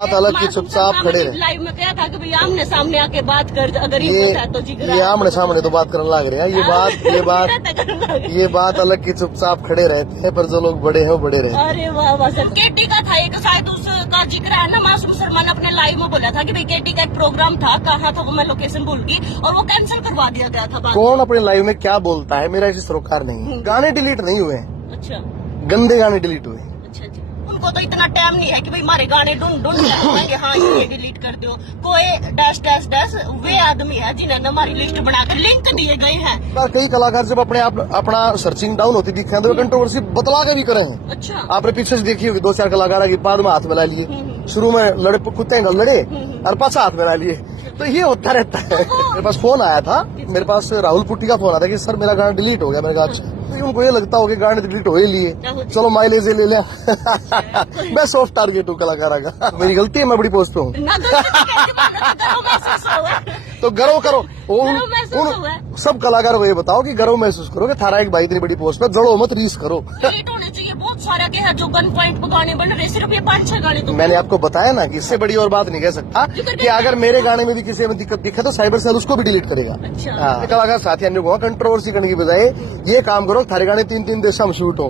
बात अलग की चुपचाप खड़े रहे। लाइव में क्या था कि भाई आमने सामने आके बात कर, अगर ये है तो ये आमने सामने तो बात करने लग रहे हैं। ये बात अलग की चुपचाप खड़े रहते हैं, पर जो लोग बड़े हैं वो बड़े रहते हैं। अरे वाह वाह सर, केटी का था एक, शायद उसका जिक्र है ना, मासूम सलमान अपने लाइव में बोला था कि भाई केटी का एक प्रोग्राम था, कहाँ था वो मैं लोकेशन भूल गई, और वो कैंसिल करवा दिया गया था। कौन अपने लाइव में क्या बोलता है, मेरा ऐसी सरोकार नहीं है। गाने डिलीट नहीं हुए हैं। अच्छा, गंदे गाने डिलीट हुए। अच्छा जी, उनको तो इतना टाइम नहीं है कि भाई हमारे गाने ढूंढ के हाँ ये डिलीट कर दो। कोई डैश डैश डैश वे आदमी है जिन्होंने हमारी लिस्ट बनाकर लिंक दिए गए हैं। कई कलाकार जब अपना सर्चिंग डाउन होती दिखे हैं तो कंट्रोवर्सी बतला के भी करे हैं। अच्छा, आपने पीछे से देखी होगी 2-4 कलाकार की बाद में हाथ मिला लिए, शुरू में लड़े कुत्ते लड़े और पाछा हाथ मिला लिए, तो ये होता रहता है। मेरे पास फोन आया था, मेरे पास राहुल पुट्टी का फोन आया था कि सर मेरा गाना डिलीट हो गया। मैंने कहा अच्छा, तो उनको ये लगता हो कि गाने डिलीट हो ही लिए, चलो माइलेज ले लिया। मैं सॉफ्ट टारगेट हूँ कलाकारा का, मेरी गलती है, मैं बड़ी पोस्ट पे हूँ। तो गर्व करो, उन सब कलाकारों को ये बताओ कि गर्व महसूस करो कि थारा एक भाई इतनी बड़ी पोस्ट पे, जड़ो मत, रीस करो। होने चाहिए बहुत सारा के है जो गन पॉइंट पे गाने बन रहे, सिर्फ ये 5-6 गाने। तो मैंने आपको बताया ना कि इससे बड़ी और बात नहीं कह सकता कि अगर मेरे गाने में भी किसी में दिक्कत दिखे तो साइबर सेल उसको भी डिलीट करेगा। अच्छा, कलाकार साथी को कंट्रोवर्सी करने की बजाय ये काम करो, थारे गाने 3-3 देश हम शूट हो।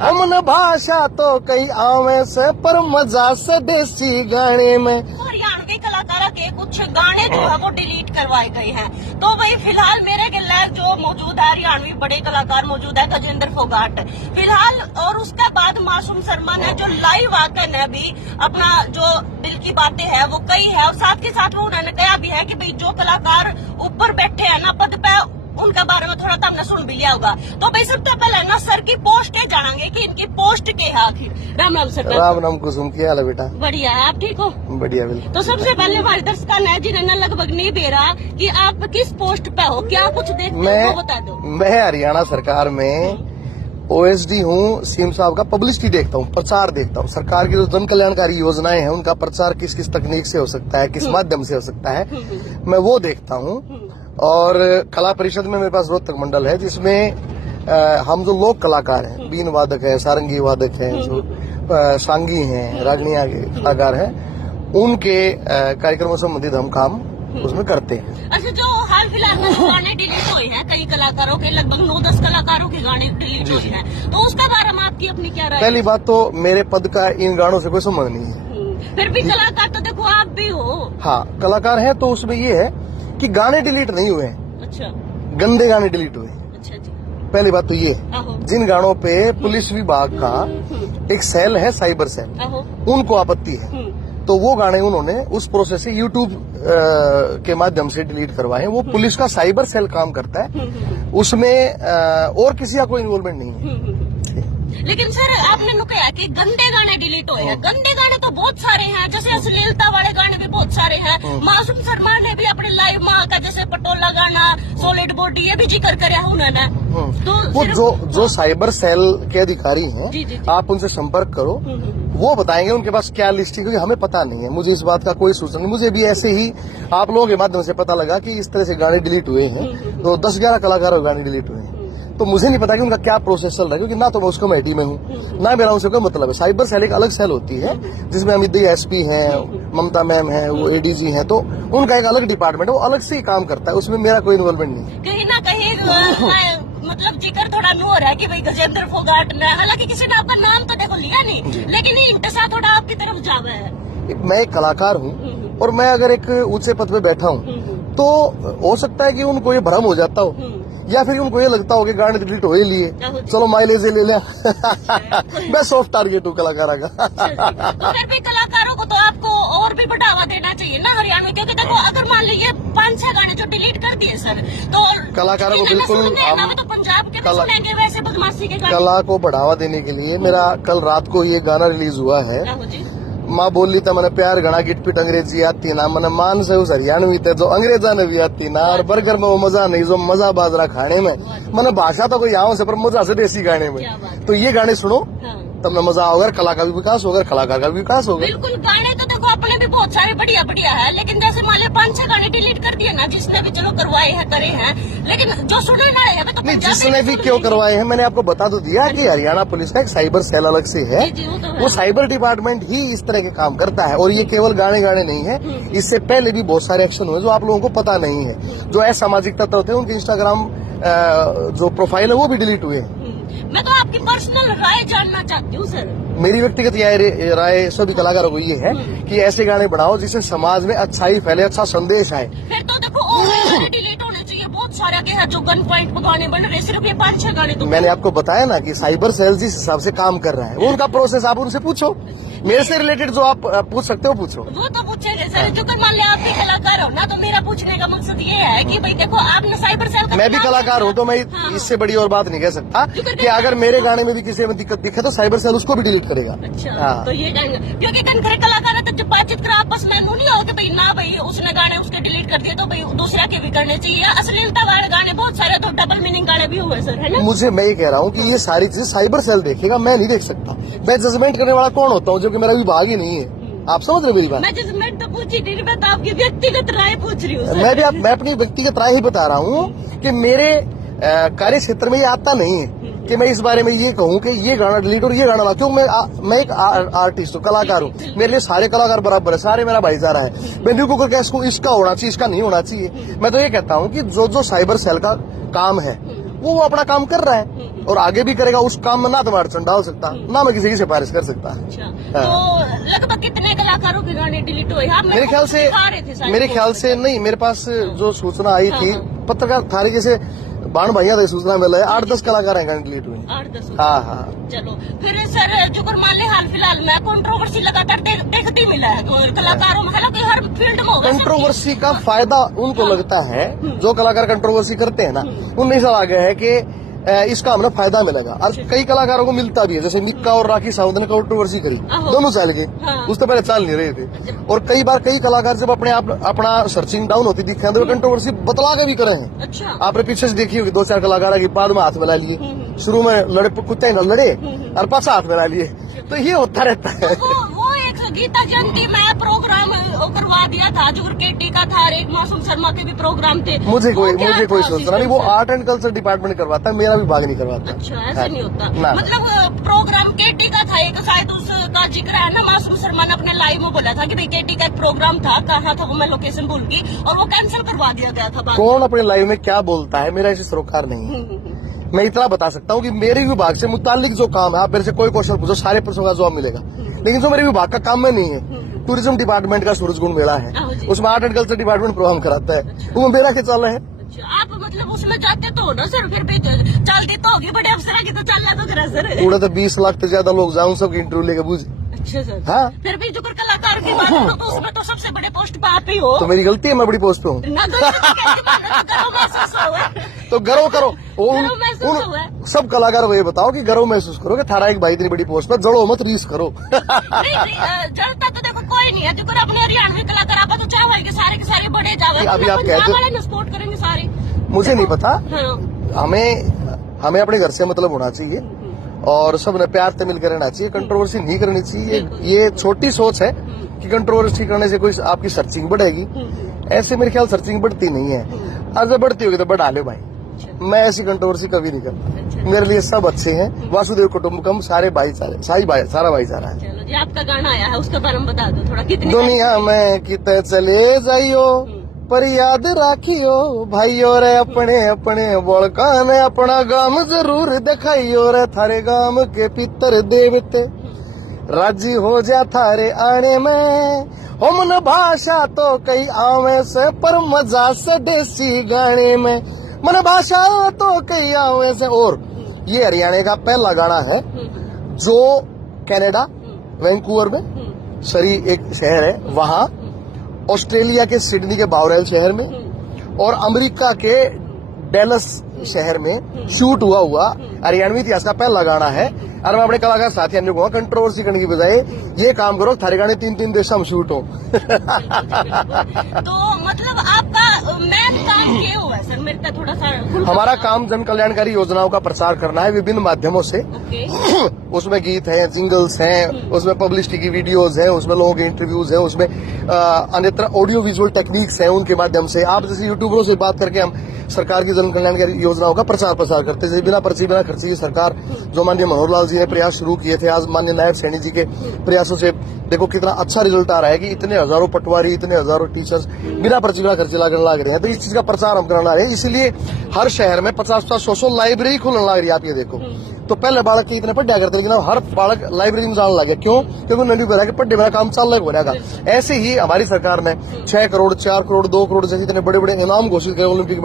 हमने भाषा तो कई आवे से, पर मजा से देसी गाने में। हरियाणवी कलाकारों के कुछ गाने जो है वो डिलीट करवाए गए हैं। तो भाई फिलहाल मेरे गिल्लर जो मौजूद है, हरियाणवी बड़े कलाकार मौजूद है, गजेंद्र फोगाट फिलहाल, और उसके बाद मासूम शर्मा ने जो लाइव आकर ने भी अपना जो दिल की बातें है वो कही है, और साथ के साथ वो उन्होंने कहा भी है कि भाई जो कलाकार ऊपर बैठे हैं ना पद पे, उनके बारे में थोड़ा हमने सुन भी लिया होगा। तो भाई सबसे पहले ना सर की पोस्ट के जानेंगे कि इनकी पोस्ट के है आखिर। राम राम सर। राम राम कुसुम, क्या हाल है बेटा? बढ़िया है, आप ठीक हो? बढ़िया, बिल्कुल। तो सबसे पहले हमारे दर्शक ने जिन्हें लगभग नहीं दे रहा कि आप किस पोस्ट पे हो, क्या कुछ देखते हो वो बता दो। मैं हरियाणा सरकार में OSD हूँ। सीएम साहब का पब्लिसिटी देखता हूँ, प्रचार देखता हूँ, सरकार की जो जन कल्याणकारी योजनाएं हैं उनका प्रचार किस किस तकनीक से हो सकता है, किस माध्यम से हो सकता है, मैं वो देखता हूँ। और कला परिषद में मेरे पास रोहतक मंडल है जिसमें हम जो लोक कलाकार हैं, बीन वादक है, सारंगी वादक है, जो सांगी हैं, रागनिया के कलाकार हैं, उनके कार्यक्रमों से संबंधित हम काम उसमें करते हैं। अच्छा, जो हाल फिलहाल में गाने डिलीट हुए हैं कई कलाकारों के, लगभग 9-10 कलाकारों के गाने डिलीट हुए हैं, तो उसके बारे में आपकी अपनी क्या राय? पहली बात तो मेरे पद का इन गानों से कोई संबंध नहीं है। फिर भी कलाकार तो देखो आप भी हो। हाँ, कलाकार है, तो उसमें ये है कि गाने डिलीट नहीं हुए हैं। अच्छा, गंदे गाने डिलीट हुए। अच्छा जी, पहली बात तो ये है, जिन गानों पे पुलिस विभाग का एक सेल है, साइबर सेल, उनको आपत्ति है, तो वो गाने उन्होंने उस प्रोसेस से यूट्यूब के माध्यम से डिलीट करवाए। वो पुलिस का साइबर सेल काम करता है, उसमें और किसी का कोई इन्वॉल्वमेंट नहीं है। लेकिन सर आपने कहा कि गंदे गाने डिलीट हुए हैं, गंदे गाने तो बहुत सारे हैं, जैसे अश्लीलता वाले गाने भी बहुत सारे हैं। मासूम शर्मा ने भी अपने लाइव में का जैसे पटोला गाना, सॉलिड बॉडी, ये भी जिक्र करे उन्होंने। तो वो जो साइबर सेल के अधिकारी हैं, जी। आप उनसे संपर्क करो, वो बताएंगे उनके पास क्या लिस्ट है, क्योंकि हमें पता नहीं है, मुझे इस बात का कोई सूचना नहीं। मुझे भी ऐसे ही आप लोगों के माध्यम से पता लगा कि इस तरह से गाने डिलीट हुए हैं, तो 10-11 कलाकारों के गाने डिलीट हुए हैं, तो मुझे नहीं पता कि उनका क्या प्रोसेस चल रहा है, क्योंकि ना तो मैं उस कमेटी में हूँ, ना मेरा उनसे कोई मतलब है। साइबर सेल एक अलग सेल होती है जिसमें अमित SP है, ममता मैम है, वो ADG है, तो उनका एक अलग डिपार्टमेंट है, वो अलग से ही काम करता है, उसमें मेरा कोई इन्वॉल्वमेंट नहीं। कहीं ना कहीं मतलब जिक्र थोड़ा नो हो रहा है कि भाई गजेंद्र फोगाट ने, हालांकि किसी ने आपका नाम तो देखो लिया नहीं, लेकिन इंतसा थोड़ा आपकी तरफ जावे है। मैं एक कलाकार हूँ, और मैं अगर एक ऊंचे पद पे बैठा हूँ तो हो सकता है कि उनको ये भ्रम हो जाता हो, या फिर उनको ये लगता हो कि गाने डिलीट हो ही लिए, चलो माइलेज ले लिया। मैं सॉफ्ट टारगेट हूँ कलाकारा का। तो फिर भी कलाकारों को तो आपको और भी बढ़ावा देना चाहिए ना हरियाणा में, क्योंकि देखो अगर मान लीजिए 5-6 गाने जो डिलीट कर दिए सर, तो कलाकारों को बिल्कुल तो पंजाब के सुनेंगे वैसे बदमाशी के गाने। कला को बढ़ावा देने के लिए मेरा कल रात को ये गाना रिलीज हुआ है, माँ बोली था मैंने प्यार घना गिट पिट अंग्रेजी आती ना, मैंने मान से उस हरियाणवी थे जो अंग्रेजा ने भी आती ना, और बर्गर में वो मजा नहीं जो मजा बाजरा खाने में, मैंने भाषा तो कोई यहाँ से पर मजा से देसी गाने में। तो ये गाने सुनो, तब मजा होगा, कला का भी विकास होगा, कलाकार का भी विकास होगा। बिल्कुल, गाने तो देखो अपने भी बहुत सारे बढ़िया बढ़िया है, लेकिन जैसे मान लो 5-6 गाने डिलीट कर दिए ना, जिसने भी चलो करवाए हैं करे हैं, लेकिन जो सुने ना है तो नहीं, पंजाबी जिसने भी सुन क्यों ली। करवाए हैं मैंने आपको बता तो दिया कि हरियाणा पुलिस का एक साइबर सेल अलग से है। जी, वो तो है। वो साइबर डिपार्टमेंट ही इस तरह के काम करता है, और ये केवल गाने नहीं है, इससे पहले भी बहुत सारे एक्शन हुए जो आप लोगों को पता नहीं है। जो असामाजिक तत्व होते हैं उनके इंस्टाग्राम जो प्रोफाइल है वो भी डिलीट हुए हैं। मैं तो आपकी पर्सनल राय जानना चाहती हूँ सर। मेरी व्यक्तिगत राय सभी कलाकारों को ये है कि ऐसे गाने बनाओ जिससे समाज में अच्छाई फैले, अच्छा संदेश आए। फिर तो देखो डिलीट होने चाहिए, बहुत सारे के हैं जो गन पॉइंट पे गाने बन रहे, सिर्फ ये 5-6 गाने तो मैंने आपको बताया ना कि साइबर सेल जिस हिसाब से काम कर रहा है वो उनका प्रोसेस आप उनसे पूछो। मेरे से रिलेटेड जो आप पूछ सकते हो पूछो। वो तो पूछेंगे सर, जो मान लिया आप भी कलाकार हो ना, तो मेरा पूछने का मकसद ये है कि भाई देखो आपने साइबर सेल का मैं भी कलाकार हूँ तो मैं हाँ। इससे बड़ी और बात नहीं कह सकता कि अगर मेरे गाने में भी किसी में दिक्कत दिखे तो साइबर सेल उसको भी डिलीट करेगा। अच्छा हाँ। तो ये कहेंगे क्योंकि कन करे कलाकार है तो जब बातचीत करो आपस में मुंह नहीं हो कि भाई ना भाई उसने गाने उसके डिलीट कर दिए तो भाई दूसरा के भी करने चाहिए। अश्लीलता वाले गाने बहुत सारे तो डबल मीनिंग गाने भी हुए सर, है ना। मैं ये कह रहा हूँ कि ये सारी चीजें साइबर सेल देखेगा, मैं नहीं देख सकता। मैं जजमेंट करने वाला कौन होता हूँ, जो कि मेरा विभाग ही नहीं है। आप समझ रहे मेरी बात? मैं जजमेंट तो पूछी नहीं, मैं तो आपकी व्यक्तिगत राय पूछ रही हूँ सर। मैं अपनी व्यक्तिगत राय ही बता रहा हूँ कि मेरे कार्य क्षेत्र में ये आता नहीं है कि मैं इस बारे में ये कहूँ कि ये गाना डिलीट और ये गाना ला। क्यों? मैं एक आर्टिस्ट हूँ, कलाकार हूँ। मेरे लिए सारे कलाकार बराबर है, सारे मेरा भाईचारा है। मैं नहीं को करके इसका होना चाहिए, इसका नहीं होना चाहिए। मैं तो ये कहता हूँ कि जो साइबर सेल का काम है वो अपना काम कर रहा है और आगे भी करेगा। उस काम में ना तो मैं अड़चन डाल सकता, ना मैं किसी की सिफारिश कर सकता। अच्छा, तो लगभग कितने कलाकारों के गाने डिलीट हुए? आप मेरे ख्याल से नहीं, मेरे पास जो सूचना आई थी पत्रकार थारी जैसे बाण भैया थे, सूचना मिला है 8-10 कलाकार हैं गाने डिलीट हुए। 8-10। हाँ। चलो फिर सर जो मान ले हाल फिलहाल में कंट्रोवर्सी लगातार देखती मिला है तो कलाकारों में, हालांकि हर फील्ड में होगा। कंट्रोवर्सी का फायदा उनको लगता है, जो कलाकार कंट्रोवर्सी करते हैं ना, उन्हें ऐसा लगा है कि इसका हमें फायदा मिलेगा। और कई कलाकारों को मिलता भी है, जैसे मिक्का और राखी सावंत ने कंट्रोवर्सी करी, दोनों चल गए। हाँ। उस तो पहले चल नहीं रहे थे। और कई बार कई कलाकार जब अपना सर्चिंग डाउन होती दिखे हैं तो वे कंट्रोवर्सी बतला के भी करे हैं। अच्छा, आपने पीछे से देखी होगी 2-4 कलाकार की बाद में हाथ मिला लिए, शुरू में लड़े कुत्ते लड़े और पास हाथ मिला लिए, तो ये होता रहता है। वो एक गीता जयंती में प्रोग्राम करवा दिया था जो केटी का था, एक मासूम शर्मा के भी प्रोग्राम थे। मुझे कोई सोचना नहीं, वो आर्ट एंड कल्चर डिपार्टमेंट करवाता है, मेरा विभाग नहीं करवाता। अच्छा, ऐसा नहीं होता। ना। मतलब प्रोग्राम केटी का था एक, शायद उसका जिक्र है ना, मासूम शर्मा ने अपने लाइव में बोला था कि भाई केटी का एक प्रोग्राम था, कहाँ था वो मैं लोकेशन भूल गई, और वो कैंसिल करवा दिया गया था। कौन अपने लाइव में क्या बोलता है मेरा इसे सरोकार नहीं है। मैं इतना बता सकता हूँ कि मेरे विभाग से मुतालिक जो काम है, आप मेरे से कोई क्वेश्चन पूछो, सारे प्रश्नों का जवाब मिलेगा। लेकिन जो मेरे विभाग का काम में नहीं है, टूरिज्म डिपार्टमेंट का सूरजकुंड मेला है, उसमें art and culture department programme कराता है, वो मेरा क्या चाल है। आप मतलब उसमें जाते तो हो ना सर, फिर भी चलते तो होगी, बड़े अफसर की तो चलना तो करा सर। पूरे तो 20 लाख से ज्यादा लोग जाऊँ सबकी इंटरव्यू लेके बुझ। अच्छा सर। हाँ। फिर भी जो कलाकार की बात करो तो उसमें तो सबसे बड़े पोस्ट पे आप ही हो। तो मेरी गलती है, मैं बड़ी पोस्ट पे हूँ। ना गर्व महसूस हुआ है। तो गर्व करो। गर्व महसूस हुआ है। सब कलाकार को ये बताओ कि गर्व महसूस करो कि थारा एक भाई इतनी बड़ी पोस्ट पे, जड़ो मत, रीस करो। नहीं, जलता तो देखो कोई नहीं है, जो अपने हरियाणवी कलाकार आप तो चाहे के सारे बड़े जावे, अभी आप कहते वाले सपोर्ट करेंगे सारे। मुझे नहीं पता, हाँ। हमें अपने घर से मतलब होना चाहिए और सब ने प्यार से मिलकर रहना चाहिए। कंट्रोवर्सी नहीं करनी चाहिए। ये छोटी सोच है कि कंट्रोवर्सी करने से कोई आपकी सर्चिंग बढ़ेगी, ऐसे मेरे ख्याल सर्चिंग बढ़ती नहीं है। अगर बढ़ती होगी तो बढ़ा ले भाई, मैं ऐसी कंट्रोवर्सी कभी नहीं करता। मेरे लिए सब अच्छे हैं, वासुदेव कुटुंबकम, सारे भाईचारे, सारा भाईचारा है। चलो जी, आपका गाना आया है उसके बारे में बता दो थोड़ा। कितनी दुनिया में किते चले जाइयो पर याद राखियो भाइयों रे, अपने अपने बड़का ने अपना गाम जरूर दिखाइयो रे, थारे गाम के पितर देवते राजी हो जा थारे आने में। हमन भाषा तो कई आवे से पर मजा से देसी गाने में, मन भाषा तो कई आवे से। और ये हरियाणा का पहला गाना है जो कनाडा वैंकूवर में, सरी एक शहर है वहां, ऑस्ट्रेलिया के सिडनी के बावरेल शहर में और अमेरिका के डेलस शहर में शूट हुआ हरियाणवी इतिहास का पहला गाना है। और मैं अपने कलाकार साथियों ने कहूँगा कंट्रोवर्सी करने की बजाय ये काम करो, थारे गाने 3-3 देश में शूट हो। तो मतलब आपका मेन काम ये हुआ है सर, सर मेरे को थोड़ा सा हमारा काम जन कल्याणकारी योजनाओं का प्रचार करना है विभिन्न माध्यमों से। ओके। उसमें गीत हैं, जिंगल्स हैं, उसमें पब्लिसिटी की वीडियोस हैं, उसमें लोगों के इंटरव्यूज हैं, उसमें अन्यत्र ऑडियो विजुअल टेक्निक्स हैं। उनके माध्यम से आप जैसे यूट्यूबरों से बात करके हम सरकार की जन कल्याणकारी योजनाओं का प्रचार प्रसार करते हैं। बिना पर्ची बिना खर्ची की सरकार जो माननीय मनोहर लाल जी ने प्रयास शुरू किए थे, आज माननीय नायब सैनी जी के प्रयासों से देखो कितना अच्छा रिजल्ट आ रहा है कि इतने हजारों पटवारी, इतने हजारों टीचर्स बिना पर्ची बिना खर्चे लागने लग रहे हैं। तो इस चीज का प्रचार हम करना रहे हैं। इसलिए हर शहर में 50-100 लाइब्रेरी खुलने लग रही है। आप ये देखो, तो पहले बालक के इतने पढ़ा करते, लेकिन अब हर बालक लाइब्रेरी में जाने लगे। क्यों? क्योंकि उन्होंने भी कि पढ़े मेरा काम चल हो जाएगा। ऐसे ही हमारी सरकार ने 6 करोड़, 4 करोड़, 2 करोड़ जैसे इतने बड़े बड़े इनाम घोषित किए ओलंपिक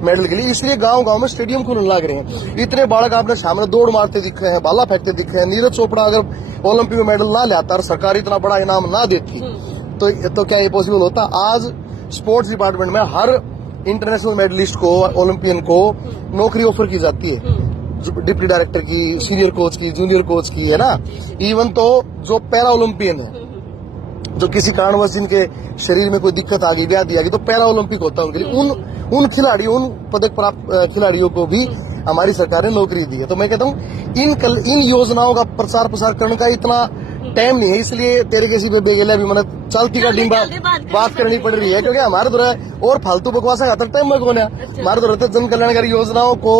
मेडल के लिए। इसलिए गांव गांव में स्टेडियम खुलने लग रहे हैं। इतने बालक आपने सामने दौड़ मारते दिख रहे हैं, भाला फेंकते दिख रहे हैं। नीरज चोपड़ा अगर ओलंपिक में मेडल ना लाता और सरकार इतना बड़ा इनाम ना देती तो क्या ये पॉसिबल होता? आज स्पोर्ट्स डिपार्टमेंट में हर इंटरनेशनल मेडलिस्ट को, ओलंपियन को नौकरी ऑफर की जाती है। डिप्टी डायरेक्टर की, सीनियर कोच की, जूनियर कोच की, है ना। इवन तो जो पैरा ओलंपियन है, जो किसी कारणवश जिनके शरीर में कोई दिक्कत आ गई, व्याधि आ गई, तो पैरा ओलंपिक होता है उनके लिए। उन खिलाड़ियों, उन पदक प्राप्त खिलाड़ियों को भी हमारी सरकार ने नौकरी दी है। तो मैं कहता हूँ इन योजनाओं का प्रचार प्रसार करने का इतना टाइम नहीं है। इसलिए तेरे किसी पे बेगेला भी मतलब चलती का डिम्बा बात करनी पड़ रही है, क्योंकि हमारे द्वारा और फालतू बकवासा खातर टाइम में कौन है। हमारे द्वारा जन कल्याणकारी योजनाओं को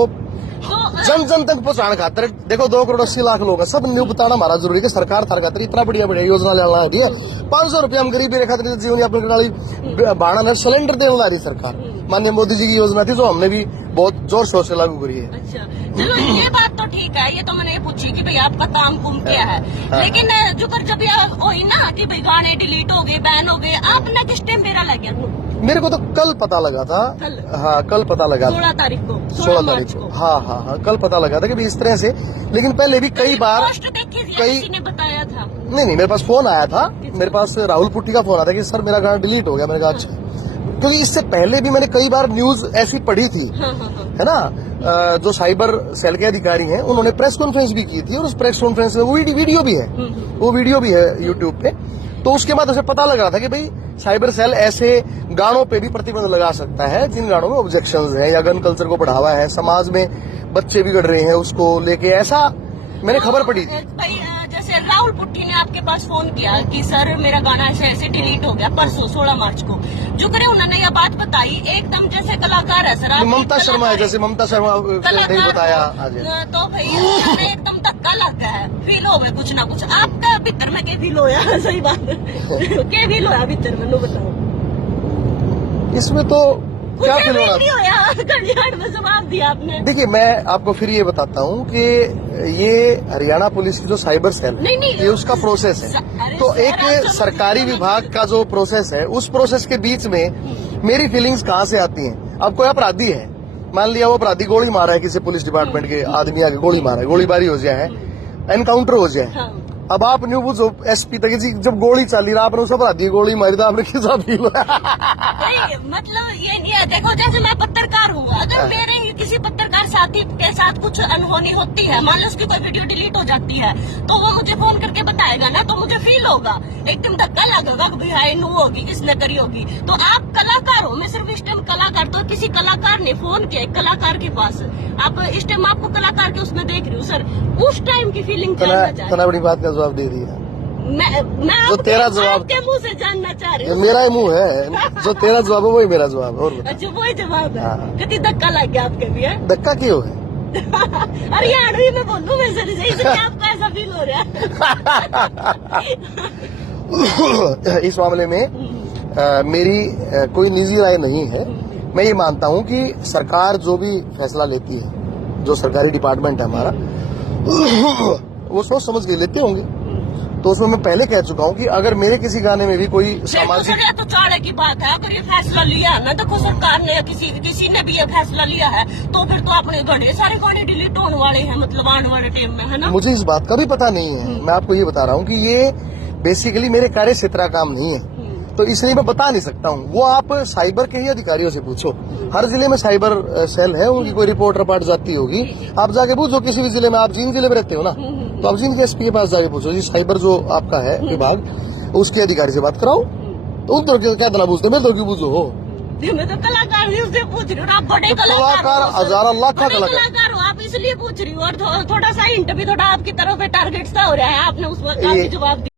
जन जन तक पहुंचाने खातर देखो 2 करोड़ 80 लाख लोग हैं, सब न्यू बताना हमारा जरूरी है कि सरकार थार खातर इतना बढ़िया बढ़िया योजना लाना दी है। 500 रुपया हम गरीबी रेखा जीवन यापन करने वाली भाड़ा सिलेंडर देने वाली सरकार माननीय मोदी जी की योजना थी, जो हमने भी बहुत जोर शोर से लागू करी है। अच्छा, चलो ये बात तो ठीक है। ये तो मैंने ये पूछी कि भाई आपका काम कुम क्या है, लेकिन जो कर जब वही ना कि भाई गाने डिलीट हो गए, बैन हो गए, आपने किस टाइम मेरा लग गया? मेरे को तो कल पता लगा था। हाँ, कल पता लगा 16 तारीख को। 16 तारीख को हाँ, कल पता लगा था कि इस तरह से। लेकिन पहले भी कई बार किसी ने बताया था। नहीं, मेरे पास फोन आया था। मेरे पास राहुल पुट्टी का फोन आया था कि सर मेरा गाना डिलीट हो गया। मैंने कहा अच्छा, क्योंकि इससे पहले भी मैंने कई बार न्यूज ऐसी पढ़ी थी, है ना। जो साइबर सेल के अधिकारी हैं उन्होंने प्रेस कॉन्फ्रेंस भी की थी, और उस प्रेस कॉन्फ्रेंस में वो वीडियो भी है यूट्यूब पे। तो उसके बाद उसे पता लगा था कि भाई साइबर सेल ऐसे गानों पे भी प्रतिबंध लगा सकता है जिन गानों में ऑब्जेक्शंस है या गन कल्चर को बढ़ावा है, समाज में बच्चे बिगड़ रहे हैं उसको लेके, ऐसा मैंने खबर पड़ी थी। जैसे राहुल पुट्टी ने आपके पास फोन किया कि सर मेरा गाना ऐसे ऐसे डिलीट हो गया परसों 16 मार्च को, जो करे उन्होंने यह बात बताई एकदम जैसे कलाकार है सर। ममता शर्मा है, जैसे ममता शर्मा नहीं बताया आज, तो भाई उन्होंने एकदम धक्का लग गया है, फील हो गया कुछ ना कुछ। आपका भीतर में क्या फील होया? सही बात क्या फील होया भीतर में, लो बताओ। इसमें तो क्या फील होना? कल्याण में जवाब दिया आपने। देखिए, मैं आपको फिर ये बताता हूँ कि ये हरियाणा पुलिस की जो साइबर सेल है, ये उसका प्रोसेस है। तो एक सरकारी विभाग का जो प्रोसेस है, उस प्रोसेस के बीच में मेरी फीलिंग्स कहाँ से आती हैं? अब कोई अपराधी है, मान लिया वो अपराधी गोली मारा है किसी पुलिस डिपार्टमेंट के आदमी आगे, गोली मारा है, गोलीबारी हो जाए है, एनकाउंटर हो जाए। अब आप न्यू बुझो एसपी तक जी जब गोली चली रहा, आपने उस अपराधी गोली मारी तो आपने किसा फील हुआ? मतलब ये नहीं है, देखो जैसे मैं पत्रकार हूँ, अगर मेरे किसी पत्रकार साथी के साथ कुछ अनहोनी होती है, मान लो उसकी कोई वीडियो डिलीट हो जाती है, तो वो मुझे फोन करके बताएगा ना, तो मुझे फील होगा, एकदम धक्का लगेगा कि भाई हाय नू होगी, किसने करी होगी। तो आप कलाकार हो, मैं सिर्फ इस टाइम कलाकार, तो किसी कलाकार ने फोन किया कलाकार के पास, आप इस टाइम आपको कलाकार के उसमें देख रही हूँ सर, उस टाइम की फीलिंग तना बड़ी बात का जवाब दे दिया। मैं जो तेरा जवाब के मुंह से जानना चाह रही हूँ। मेरा ही मुंह है, जो तेरा जवाब है वही मेरा जवाब है। और अच्छा, वही जवाब है। कितनी धक्का लग गया आपके भी है? धक्का क्यों है? अरे यार मैं बोलूँ मैं सर से आपको ऐसा फील हो रहा है? इस मामले में मेरी कोई निजी राय नहीं है। मैं ये मानता हूँ कि सरकार जो भी फैसला लेती है, जो सरकारी डिपार्टमेंट है हमारा, वो सोच समझ के लेते होंगे। तो उसमें मैं पहले कह चुका हूँ कि अगर मेरे किसी गाने में भी कोई सामाजिक, तो चाड़े की बात है, अगर ये फैसला लिया है ना, देखो सरकार ने या किसी ने भी ये फैसला लिया है, तो फिर तो अपने गाने सारे गाने डिलीट होने वाले हैं, मतलब आने वाले टाइम में, है ना। मुझे इस बात का भी पता नहीं है। मैं आपको ये बता रहा हूँ कि ये बेसिकली मेरे कार्य क्षेत्र का काम नहीं है, तो इसलिए मैं बता नहीं सकता हूँ। वो आप साइबर के ही अधिकारियों से पूछो, हर जिले में साइबर सेल है, उनकी कोई रिपोर्ट रपाट जाती होगी, आप जाके पूछो किसी भी जिले में। आप जिन जिले में रहते हो ना, तो आप जिन एसपी के पास जाके पूछो जी, साइबर जो आपका है विभाग, उसके अधिकारी से बात कराओ। तो उन तो क्या इतना पूछते, मैं तो क्यों पूछो हो, मैं तो कलाकार भी उससे पूछ रही हूँ, आप बड़े तो कलाकार हो, हजारों लाख का बड़े कलाकार। कलाकार हो आप, इसलिए पूछ रही हूँ। और थोड़ा सा हिंट भी थोड़ा आपकी तरफ टारगेट सा हो रहा है, आपने उस वक्त काफी ये- जवाब दिया।